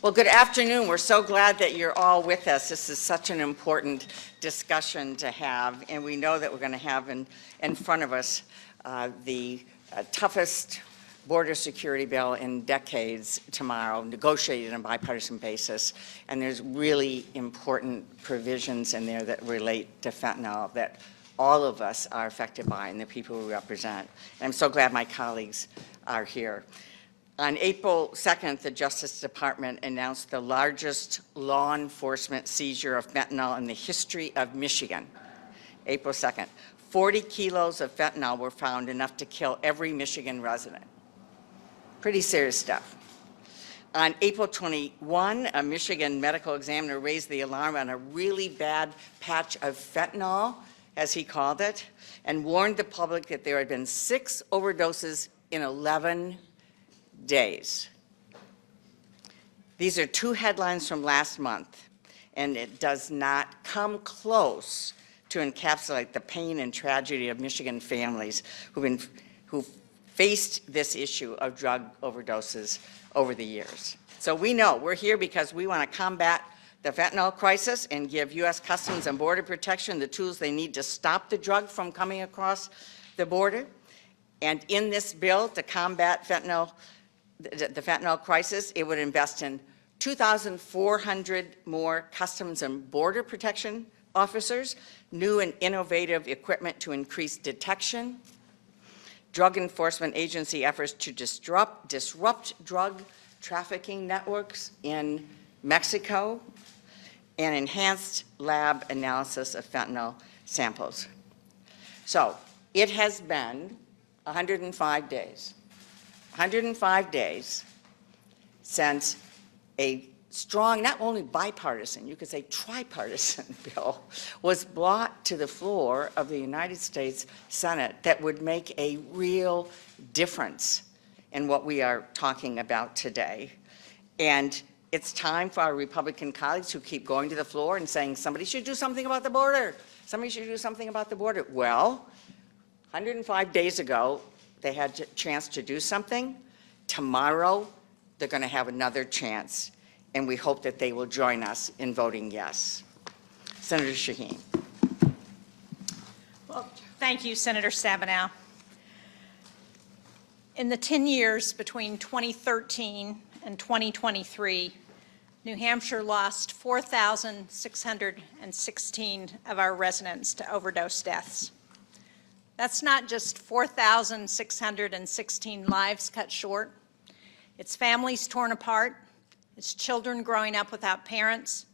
Well, good afternoon. We're so glad that you're all with us. This is such an important discussion to have, and we know that we're going to have in front of us the toughest border security bill in decades tomorrow, negotiated on a bipartisan basis, and there's really important provisions in there that relate to fentanyl that all of us are affected by and the people we represent. And I'm so glad my colleagues are here. On April 2nd, the Justice Department announced the largest law enforcement seizure of fentanyl in the history of Michigan. April 2nd. 40 kilos of fentanyl were found, enough to kill every Michigan resident. Pretty serious stuff. On April 21, a Michigan medical examiner raised the alarm on a really bad patch of fentanyl, as he called it, and warned the public that there had been 6 overdoses in 11 days. These are 2 headlines from last month, and it does not come close to encapsulate the pain and tragedy of Michigan families who faced this issue of drug overdoses over the years. So we know we're here because we want to combat the fentanyl crisis and give U.S. Customs and Border Protection the tools they need to stop the drug from coming across the border. And in this bill to combat the fentanyl crisis, it would invest in 2,400 more Customs and Border Protection officers, new and innovative equipment to increase detection, drug enforcement agency efforts to disrupt drug trafficking networks in Mexico, and enhanced lab analysis of fentanyl samples. So it has been 105 days. 105 days since a strong, not only bipartisan, you could say tripartisan bill was brought to the floor of the United States Senate that would make a real difference in what we are talking about today. And it's time for our Republican colleagues who keep going to the floor and saying, somebody should do something about the border. Somebody should do something about the border. Well, 105 days ago, they had a chance to do something. Tomorrow, they're going to have another chance, and we hope that they will join us in voting yes. Senator Shaheen. Well, thank you, Senator Stabenow. In the 10 years between 2013 and 2023, New Hampshire lost 4,616 of our residents to overdose deaths. That's not just 4,616 lives cut short. It's families torn apart. It's children growing up without parents.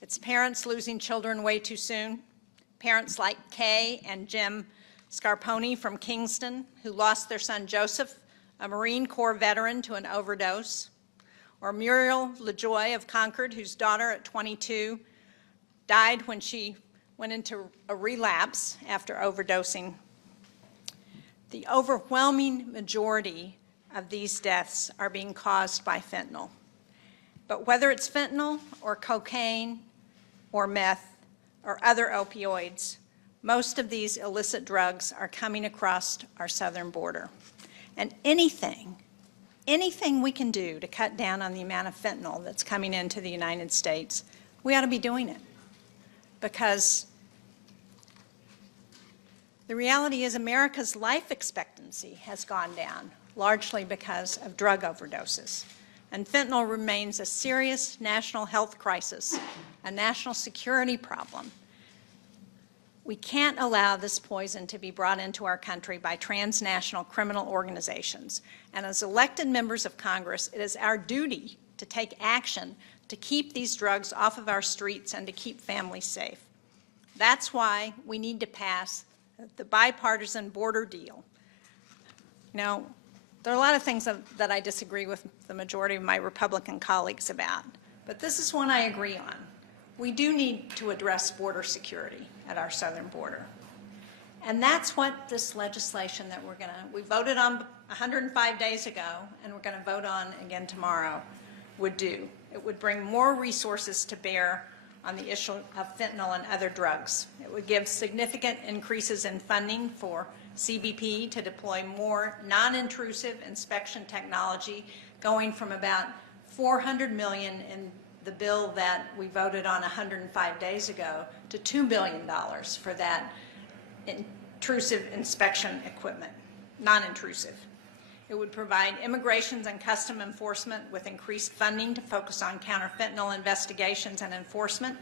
It's parents losing children way too soon. Parents like Kay and Jim Scarponi from Kingston, who lost their son Joseph, a Marine Corps veteran, to an overdose. Or Muriel LaJoy of Concord, whose daughter at 22 died when she went into a relapse after overdosing. The overwhelming majority of these deaths are being caused by fentanyl. But whether it's fentanyl or cocaine or meth or other opioids, most of these illicit drugs are coming across our southern border. And anything we can do to cut down on the amount of fentanyl that's coming into the United States, we ought to be doing it. Because the reality is America's life expectancy has gone down, largely because of drug overdoses. And fentanyl remains a serious national health crisis, a national security problem. We can't allow this poison to be brought into our country by transnational criminal organizations. And as elected members of Congress, it is our duty to take action to keep these drugs off of our streets and to keep families safe. That's why we need to pass the bipartisan border deal. Now, there are a lot of things that I disagree with the majority of my Republican colleagues about, but this is one I agree on. We do need to address border security at our southern border. And that's what this legislation that we voted on 105 days ago and we're going to vote on again tomorrow would do. It would bring more resources to bear on the issue of fentanyl and other drugs. It would give significant increases in funding for CBP to deploy more non-intrusive inspection technology, going from about $400 million in the bill that we voted on 105 days ago to $2 billion for that intrusive inspection equipment, non-intrusive. It would provide immigration and custom enforcement with increased funding to focus on counter-fentanyl investigations and enforcement.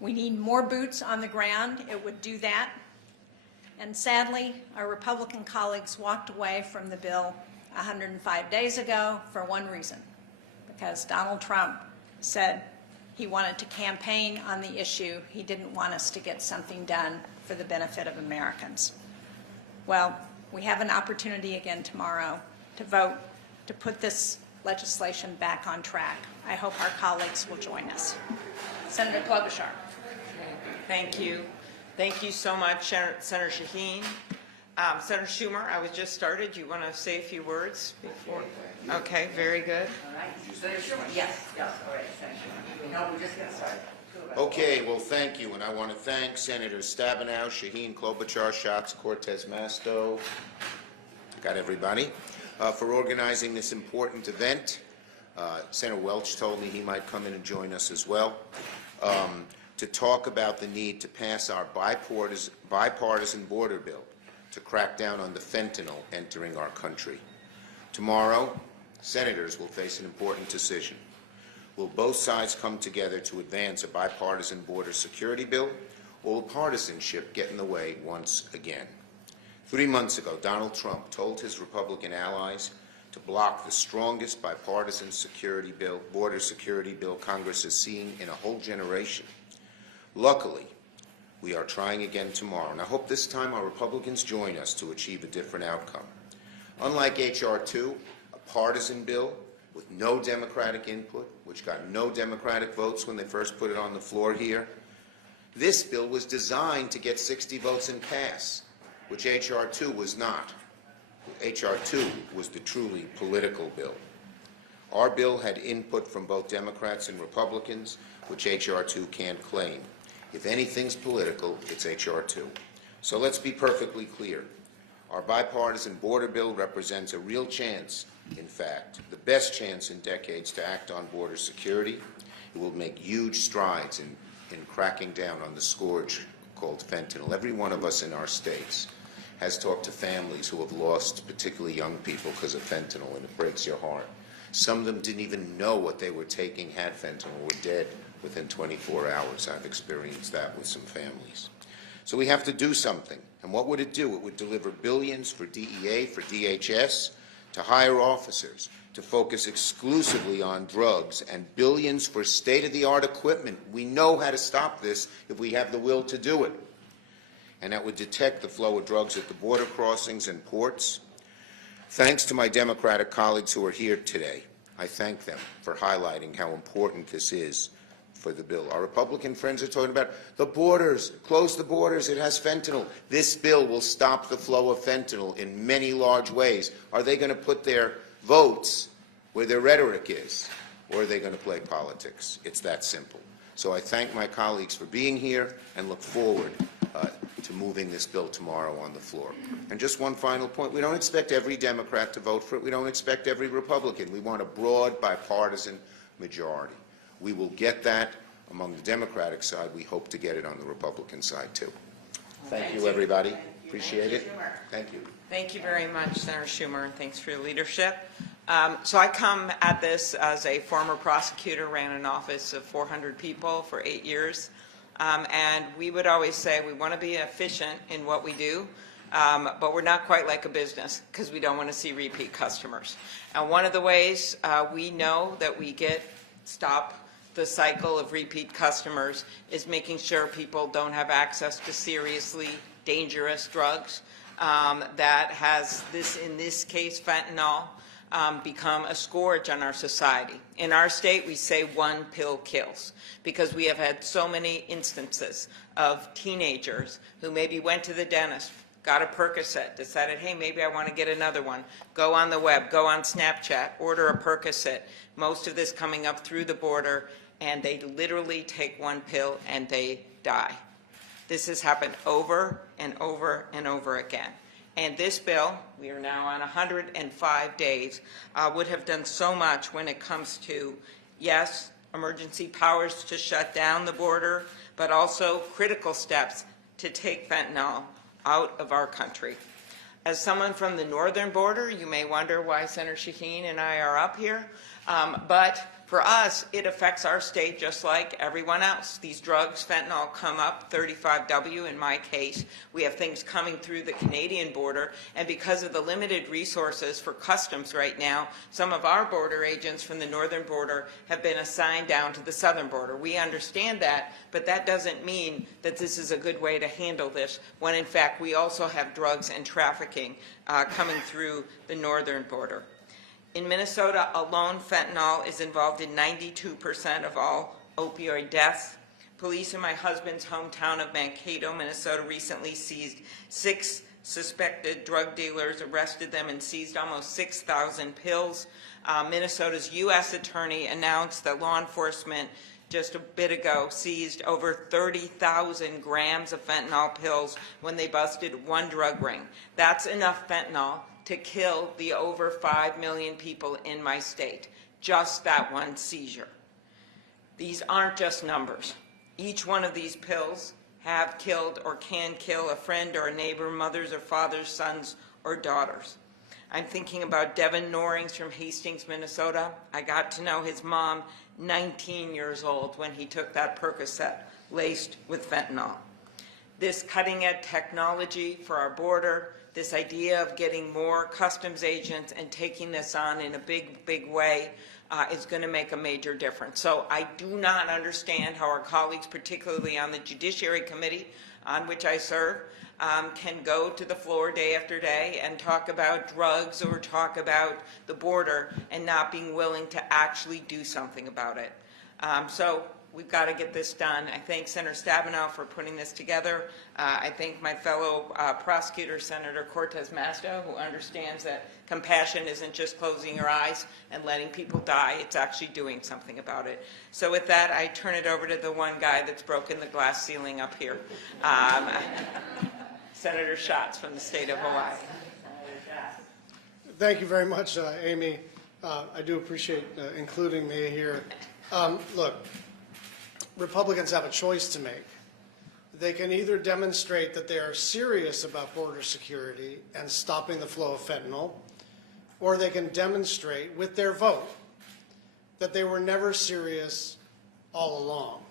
We need more boots on the ground. It would do that. And sadly, our Republican colleagues walked away from the bill 105 days ago for one reason, because Donald Trump said he wanted to campaign on the issue. He didn't want us to get something done for the benefit of Americans. Well, we have an opportunity again tomorrow to vote to put this legislation back on track. I hope our colleagues will join us. Senator Klobuchar. Thank you. Thank you so much, Senator Shaheen. Senator Schumer, I was just started. You want to say a few words before? Okay, very good. All right. Senator Schumer. Yes. Yes. All right. Senator Schumer. No, we're just getting started. Okay, well, thank you, and I want to thank Senators Stabenow, Shaheen, Klobuchar, Schatz, Cortez Masto, got everybody, for organizing this important event. Senator Welch told me he might come in and join us as well, to talk about the need to pass our bipartisan border bill to crack down on the fentanyl entering our country. Tomorrow, senators will face an important decision. Will both sides come together to advance a bipartisan border security bill, or will partisanship get in the way once again? 3 months ago, Donald Trump told his Republican allies to block the strongest bipartisan border security bill Congress has seen in a whole generation. Luckily, we are trying again tomorrow, and I hope this time our Republicans join us to achieve a different outcome. Unlike H.R. 2, a partisan bill with no Democratic input, which got no Democratic votes when they first put it on the floor here, this bill was designed to get 60 votes and pass, which H.R. 2 was not. H.R. 2 was the truly political bill. Our bill had input from both Democrats and Republicans, which H.R. 2 can't claim. If anything's political, it's H.R. 2. So let's be perfectly clear. Our bipartisan border bill represents a real chance, in fact, the best chance in decades to act on border security. It will make huge strides in cracking down on the scourge called fentanyl. Every one of us in our states has talked to families who have lost, particularly young people, because of fentanyl, and it breaks your heart. Some of them didn't even know what they were taking had fentanyl, were dead within 24 hours. I've experienced that with some families. So we have to do something. And what would it do? It would deliver billions for DEA, for DHS, to hire officers, to focus exclusively on drugs, and billions for state-of-the-art equipment. We know how to stop this if we have the will to do it. And that would detect the flow of drugs at the border crossings and ports. Thanks to my Democratic colleagues who are here today. I thank them for highlighting how important this is for the bill. Our Republican friends are talking about the borders, close the borders, it has fentanyl. This bill will stop the flow of fentanyl in many large ways. Are they going to put their votes where their rhetoric is, or are they going to play politics? It's that simple. So I thank my colleagues for being here and look forward to moving this bill tomorrow on the floor. And just one final point. We don't expect every Democrat to vote for it. We don't expect every Republican. We want a broad bipartisan majority. We will get that among the Democratic side. We hope to get it on the Republican side, too. Thank you, everybody. Appreciate it. Thank you. Thank you very much, Senator Schumer, and thanks for your leadership. So I come at this as a former prosecutor, ran an office of 400 people for 8 years. And we would always say we want to be efficient in what we do, but we're not quite like a business because we don't want to see repeat customers. And one of the ways we know that we stop the cycle of repeat customers is making sure people don't have access to seriously dangerous drugs that has in this case, fentanyl, become a scourge on our society. In our state, we say one pill kills because we have had so many instances of teenagers who maybe went to the dentist, got a Percocet, decided, hey, maybe I want to get another one, go on the web, go on Snapchat, order a Percocet, most of this coming up through the border, and they literally take one pill and they die. This has happened over and over and over again. And this bill, we are now on 105 days, would have done so much when it comes to, yes, emergency powers to shut down the border, but also critical steps to take fentanyl out of our country. As someone from the northern border, you may wonder why Senator Shaheen and I are up here, but for us, it affects our state just like everyone else. These drugs, fentanyl, come up 35W in my case. We have things coming through the Canadian border, and because of the limited resources for customs right now, some of our border agents from the northern border have been assigned down to the southern border. We understand that, but that doesn't mean that this is a good way to handle this, when in fact we also have drugs and trafficking coming through the northern border. In Minnesota alone, fentanyl is involved in 92% of all opioid deaths. Police in my husband's hometown of Mankato, Minnesota, recently seized 6 suspected drug dealers, arrested them, and seized almost 6,000 pills. Minnesota's U.S. attorney announced that law enforcement just a bit ago seized over 30,000 grams of fentanyl pills when they busted one drug ring. That's enough fentanyl to kill the over 5 million people in my state. Just that one seizure. These aren't just numbers. Each one of these pills have killed or can kill a friend or a neighbor, mothers or fathers, sons or daughters. I'm thinking about Devin Norings from Hastings, Minnesota. I got to know his mom, 19 years old, when he took that Percocet laced with fentanyl. This cutting-edge technology for our border, this idea of getting more customs agents and taking this on in a big way is going to make a major difference. So I do not understand how our colleagues, particularly on the Judiciary Committee, on which I serve, can go to the floor day after day and talk about drugs or talk about the border and not being willing to actually do something about it. So we've got to get this done. I thank Senator Stabenow for putting this together. I thank my fellow prosecutor, Senator Cortez Masto, who understands that compassion isn't just closing your eyes and letting people die. It's actually doing something about it. So with that, I turn it over to the one guy that's broken the glass ceiling up here, Senator Schatz from the state of Hawaii. Thank you very much, Amy. I do appreciate including me here. Look, Republicans have a choice to make. They can either demonstrate that they are serious about border security and stopping the flow of fentanyl, or they can demonstrate with their vote that they were never serious all along.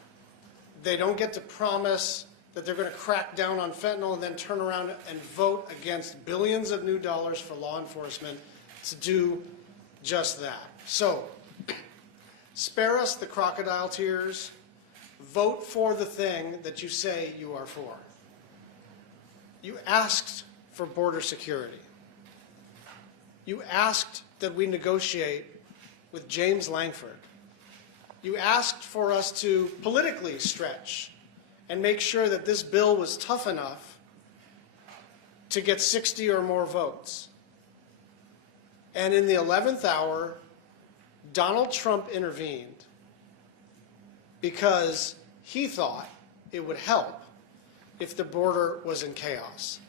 They don't get to promise that they're going to crack down on fentanyl and then turn around and vote against billions of new dollars for law enforcement to do just that. So, spare us the crocodile tears. Vote for the thing that you say you are for. You asked for border security. You asked that we negotiate with James Langford. You asked for us to politically stretch and make sure that this bill was tough enough to get 60 or more votes. And in the 11th hour, Donald Trump intervened because he thought it would help if the border was in chaos.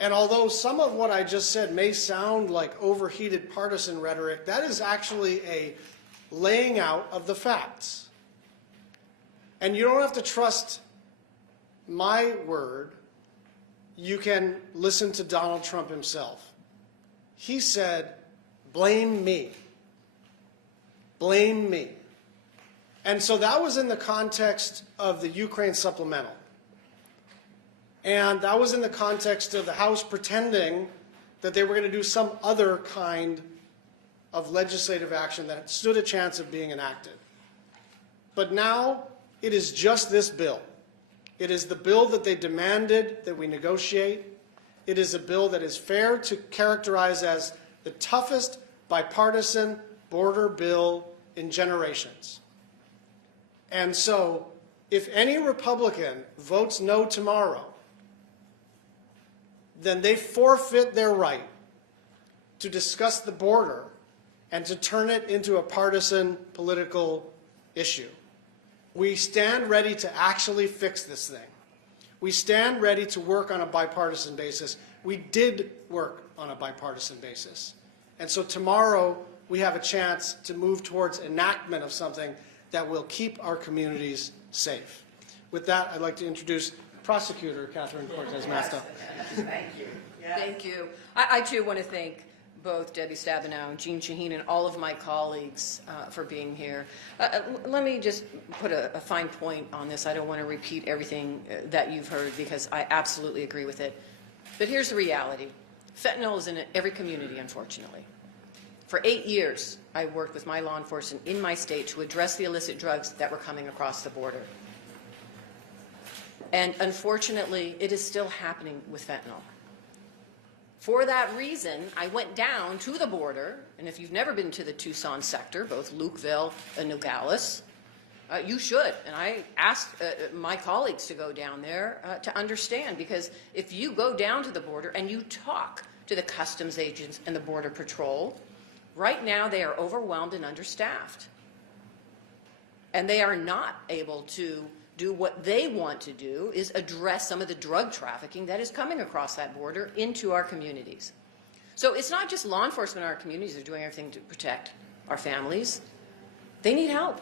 And although some of what I just said may sound like overheated partisan rhetoric, that is actually a laying out of the facts. And you don't have to trust my word. You can listen to Donald Trump himself. He said, "Blame me. Blame me." And so that was in the context of the Ukraine supplemental. And that was in the context of the House pretending that they were going to do some other kind of legislative action that stood a chance of being enacted. But now it is just this bill. It is the bill that they demanded that we negotiate. It is a bill that is fair to characterize as the toughest bipartisan border bill in generations. And so, if any Republican votes no tomorrow, then they forfeit their right to discuss the border and to turn it into a partisan political issue. We stand ready to actually fix this thing. We stand ready to work on a bipartisan basis. We did work on a bipartisan basis. And so tomorrow we have a chance to move towards enactment of something that will keep our communities safe. With that, I'd like to introduce Prosecutor Catherine Cortez-Masto. Thank you. Yes. Thank you. I too want to thank both Debbie Stabenow and Jean Shaheen and all of my colleagues for being here. Let me just put a fine point on this. I don't want to repeat everything that you've heard because I absolutely agree with it. But here's the reality. Fentanyl is in every community, unfortunately. For 8 years, I worked with my law enforcement in my state to address the illicit drugs that were coming across the border. And unfortunately, it is still happening with fentanyl. For that reason, I went down to the border, and if you've never been to the Tucson sector, both Lukeville and Nogales, you should. And I asked my colleagues to go down there to understand, because if you go down to the border and you talk to the customs agents and the Border Patrol, right now they are overwhelmed and understaffed. And they are not able to do what they want to do, is address some of the drug trafficking that is coming across that border into our communities. So it's not just law enforcement in our communities that are doing everything to protect our families. They need help.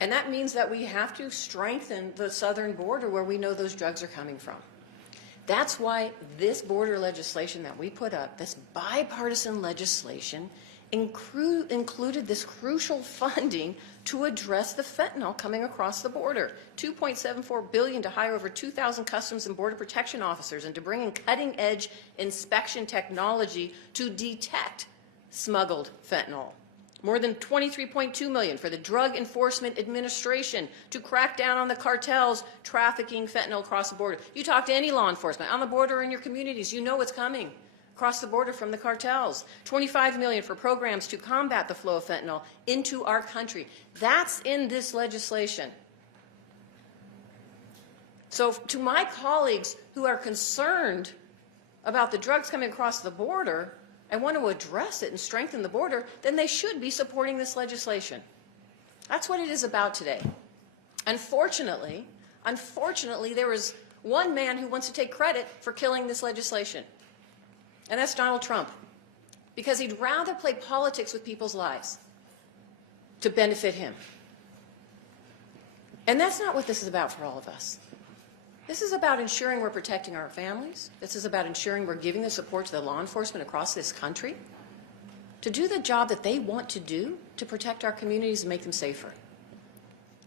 And that means that we have to strengthen the southern border where we know those drugs are coming from. That's why this border legislation that we put up, this bipartisan legislation, included this crucial funding to address the fentanyl coming across the border. $2.74 billion to hire over 2,000 Customs and Border Protection officers and to bring in cutting-edge inspection technology to detect smuggled fentanyl. More than $23.2 million for the Drug Enforcement Administration to crack down on the cartels trafficking fentanyl across the border. You talk to any law enforcement on the border in your communities, you know what's coming across the border from the cartels. $25 million for programs to combat the flow of fentanyl into our country. That's in this legislation. So to my colleagues who are concerned about the drugs coming across the border and want to address it and strengthen the border, then they should be supporting this legislation. That's what it is about today. Unfortunately, there is one man who wants to take credit for killing this legislation. And that's Donald Trump, because he'd rather play politics with people's lives to benefit him. And that's not what this is about for all of us. This is about ensuring we're protecting our families. This is about ensuring we're giving the support to the law enforcement across this country to do the job that they want to do to protect our communities and make them safer.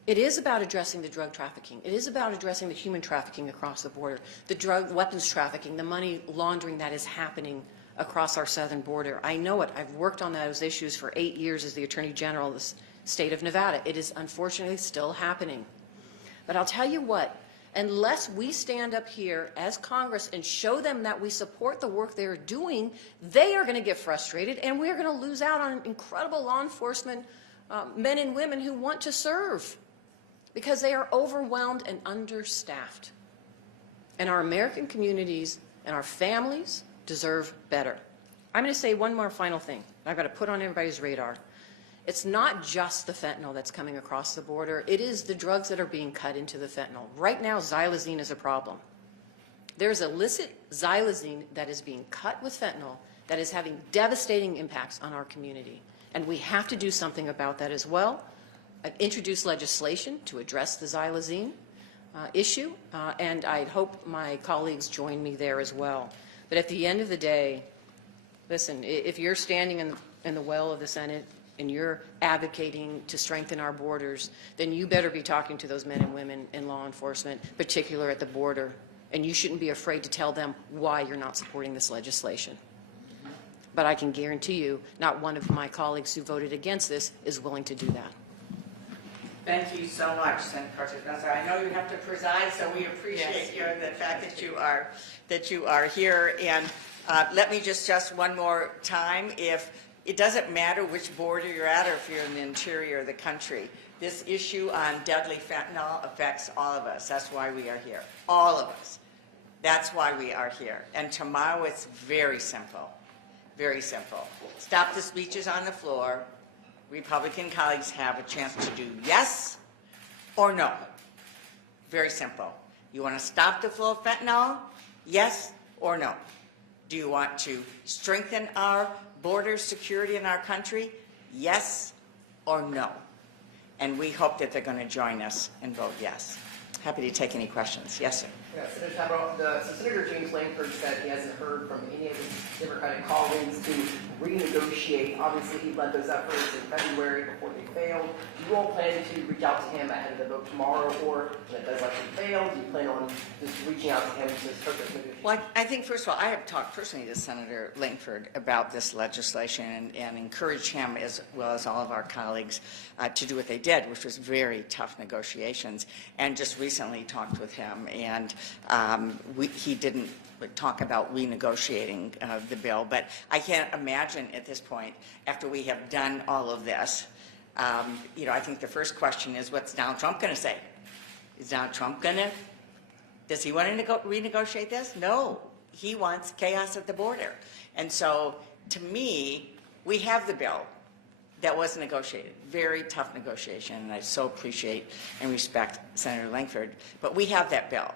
It is about addressing the drug trafficking. It is about addressing the human trafficking across the border, the drug weapons trafficking, the money laundering that is happening across our southern border. I know it. I've worked on those issues for 8 years as the Attorney General of the state of Nevada. It is unfortunately still happening. But I'll tell you what, unless we stand up here as Congress and show them that we support the work they're doing, they are going to get frustrated, and we're going to lose out on incredible law enforcement men and women who want to serve, because they are overwhelmed and understaffed. And our American communities and our families deserve better. I'm going to say one more final thing I've got to put on everybody's radar. It's not just the fentanyl that's coming across the border. It is the drugs that are being cut into the fentanyl. Right now, xylazine is a problem. There's illicit xylazine that is being cut with fentanyl that is having devastating impacts on our community. And we have to do something about that as well. I've introduced legislation to address the xylazine issue, and I hope my colleagues join me there as well. But at the end of the day, listen, if you're standing in the well of the Senate and you're advocating to strengthen our borders, then you better be talking to those men and women in law enforcement, particularly at the border, and you shouldn't be afraid to tell them why you're not supporting this legislation. But I can guarantee you, not one of my colleagues who voted against this is willing to do that. Thank you so much, Senator Cortez. I know you have to preside, so we appreciate you and the fact that you are here. And let me just one more time, if it doesn't matter which border you're at or if you're in the interior of the country, this issue on deadly fentanyl affects all of us. That's why we are here, all of us. That's why we are here. And tomorrow it's very simple, very simple. Stop the speeches on the floor. Republican colleagues have a chance to do yes or no. Very simple. You want to stop the flow of fentanyl? Yes or no? Do you want to strengthen our border security in our country? Yes or no? And we hope that they're going to join us and vote yes. Happy to take any questions. Yes, sir. Yeah, Senator Tabarrok, so Senator James Langford said he hasn't heard from any of his Democratic colleagues to renegotiate. Obviously, he led those efforts in February before they failed. Do you all plan to reach out to him ahead of the vote tomorrow, or when it does actually fail, do you plan on just reaching out to him to start this negotiation? Well, I think, first of all, I have talked personally to Senator Langford about this legislation and encouraged him, as well as all of our colleagues, to do what they did, which was very tough negotiations, and just recently talked with him. And he didn't talk about renegotiating the bill, but I can't imagine at this point, after we have done all of this, I think the first question is, what's Donald Trump going to say? Is Donald Trump going to, does he want to renegotiate this? No, he wants chaos at the border. And so, to me, we have the bill that was negotiated. Very tough negotiation, and I so appreciate and respect Senator Langford. But we have that bill.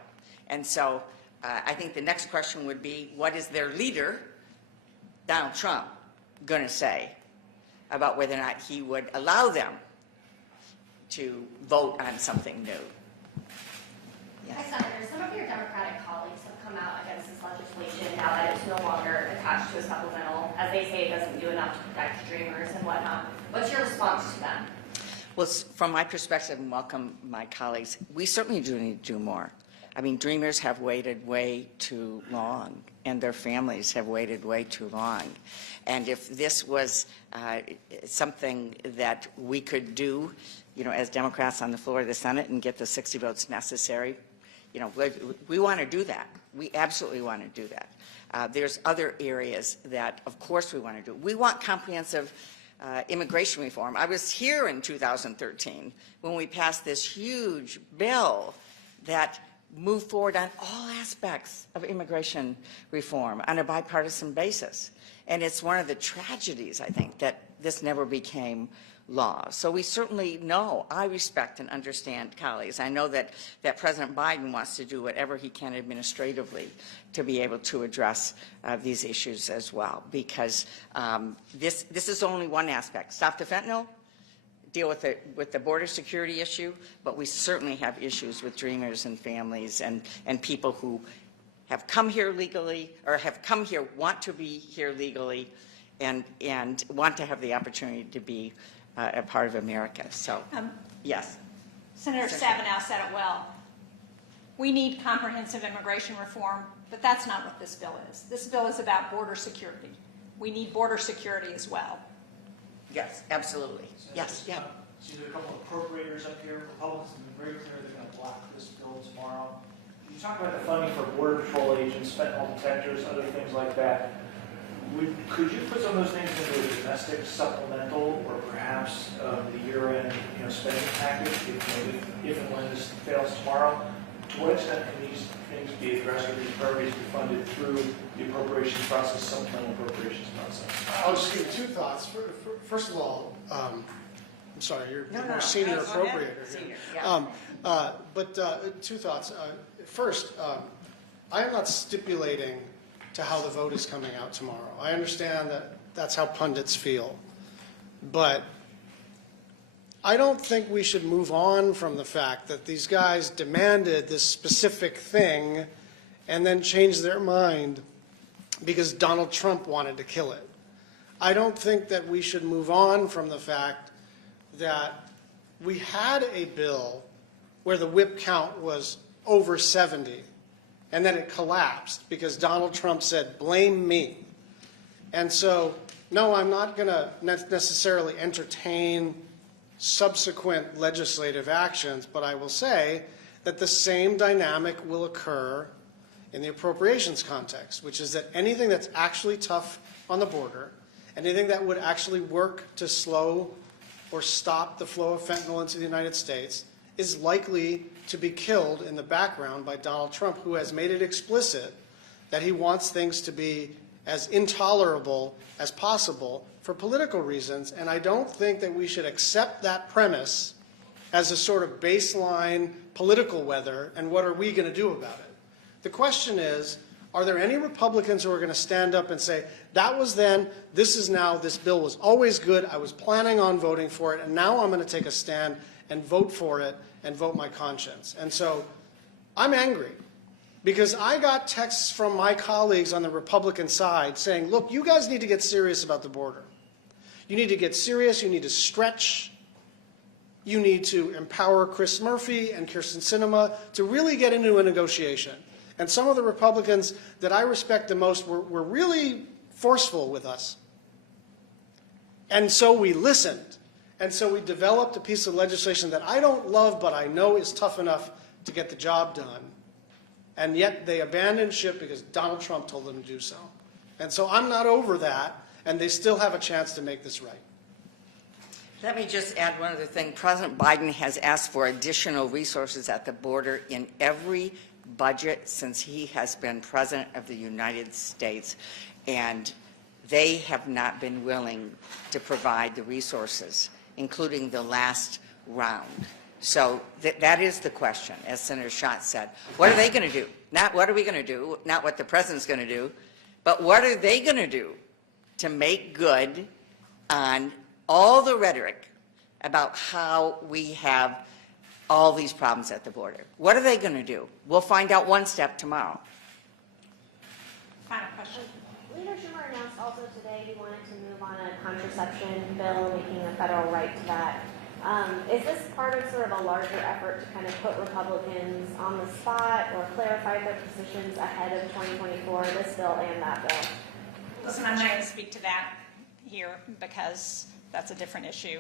And so I think the next question would be, what is their leader, Donald Trump, going to say about whether or not he would allow them to vote on something new? Yes. Hi, Senator. Some of your Democratic colleagues have come out against this legislation now that it's no longer attached to a supplemental, as they say it doesn't do enough to protect dreamers and whatnot. What's your response to them? Well, from my perspective, and welcome my colleagues, we certainly do need to do more. I mean, dreamers have waited way too long, and their families have waited way too long. And if this was something that we could do, as Democrats on the floor of the Senate and get the 60 votes necessary, we want to do that. We absolutely want to do that. There's other areas that, of course, we want to do. We want comprehensive immigration reform. I was here in 2013 when we passed this huge bill that moved forward on all aspects of immigration reform on a bipartisan basis. And it's one of the tragedies, I think, that this never became law. So we certainly know, I respect and understand colleagues. I know that President Biden wants to do whatever he can administratively to be able to address these issues as well, because this is only one aspect. Stop the fentanyl, deal with the border security issue, but we certainly have issues with dreamers and families and people who have come here legally, or have come here, want to be here legally, and want to have the opportunity to be a part of America. So, yes. Senator Stabenow said it well. We need comprehensive immigration reform, but that's not what this bill is. This bill is about border security. We need border security as well. Yes, absolutely. Yes, yeah. See, there are a couple of appropriators up here. Republicans have been very clear they're going to block this bill tomorrow. You talk about the funding for Border Patrol agents, fentanyl detectors, other things like that. Could you put some of those things into a domestic supplemental, or perhaps the year-end spending package, if and when this fails tomorrow? To what extent can these things be addressed, or these priorities be funded through the appropriations process, supplemental appropriations process? I'll just give you two thoughts. First of all, I'm sorry, you're more senior appropriator. Senior, yeah. But two thoughts. First, I am not stipulating to how the vote is coming out tomorrow. I understand that that's how pundits feel. But I don't think we should move on from the fact that these guys demanded this specific thing and then changed their mind because Donald Trump wanted to kill it. I don't think that we should move on from the fact that we had a bill where the whip count was over 70, and then it collapsed because Donald Trump said, blame me. And so, no, I'm not going to necessarily entertain subsequent legislative actions, but I will say that the same dynamic will occur in the appropriations context, which is that anything that's actually tough on the border, anything that would actually work to slow or stop the flow of fentanyl into the United States is likely to be killed in the background by Donald Trump, who has made it explicit that he wants things to be as intolerable as possible for political reasons, and I don't think that we should accept that premise as a sort of baseline political weather, and what are we going to do about it? The question is, are there any Republicans who are going to stand up and say, that was then, this is now, this bill was always good, I was planning on voting for it, and now I'm going to take a stand and vote for it and vote my conscience? And so I'm angry because I got texts from my colleagues on the Republican side saying, look, you guys need to get serious about the border. You need to get serious, you need to stretch, you need to empower Chris Murphy and Kirsten Sinema to really get into a negotiation. And some of the Republicans that I respect the most were really forceful with us. And so we listened. And so we developed a piece of legislation that I don't love, but I know is tough enough to get the job done. And yet they abandoned ship because Donald Trump told them to do so. And so I'm not over that, and they still have a chance to make this right. Let me just add one other thing. President Biden has asked for additional resources at the border in every budget since he has been President of the United States, and they have not been willing to provide the resources, including the last round. So that is the question, as Senator Schatz said. What are they going to do? Not what are we going to do, not what the President's going to do, but what are they going to do to make good on all the rhetoric about how we have all these problems at the border? What are they going to do? We'll find out one step tomorrow. Final question. Leader Schumer announced also today he wanted to move on a contraception bill, making a federal right to that. Is this part of sort of a larger effort to kind of put Republicans on the spot or clarify their positions ahead of 2024, this bill and that bill? Listen, I'm not going to speak to that here because that's a different issue.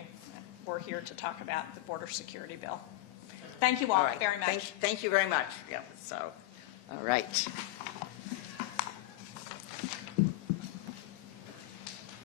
We're here to talk about the border security bill. Thank you all All right. very much. Thank you very much. Yeah, so, all right.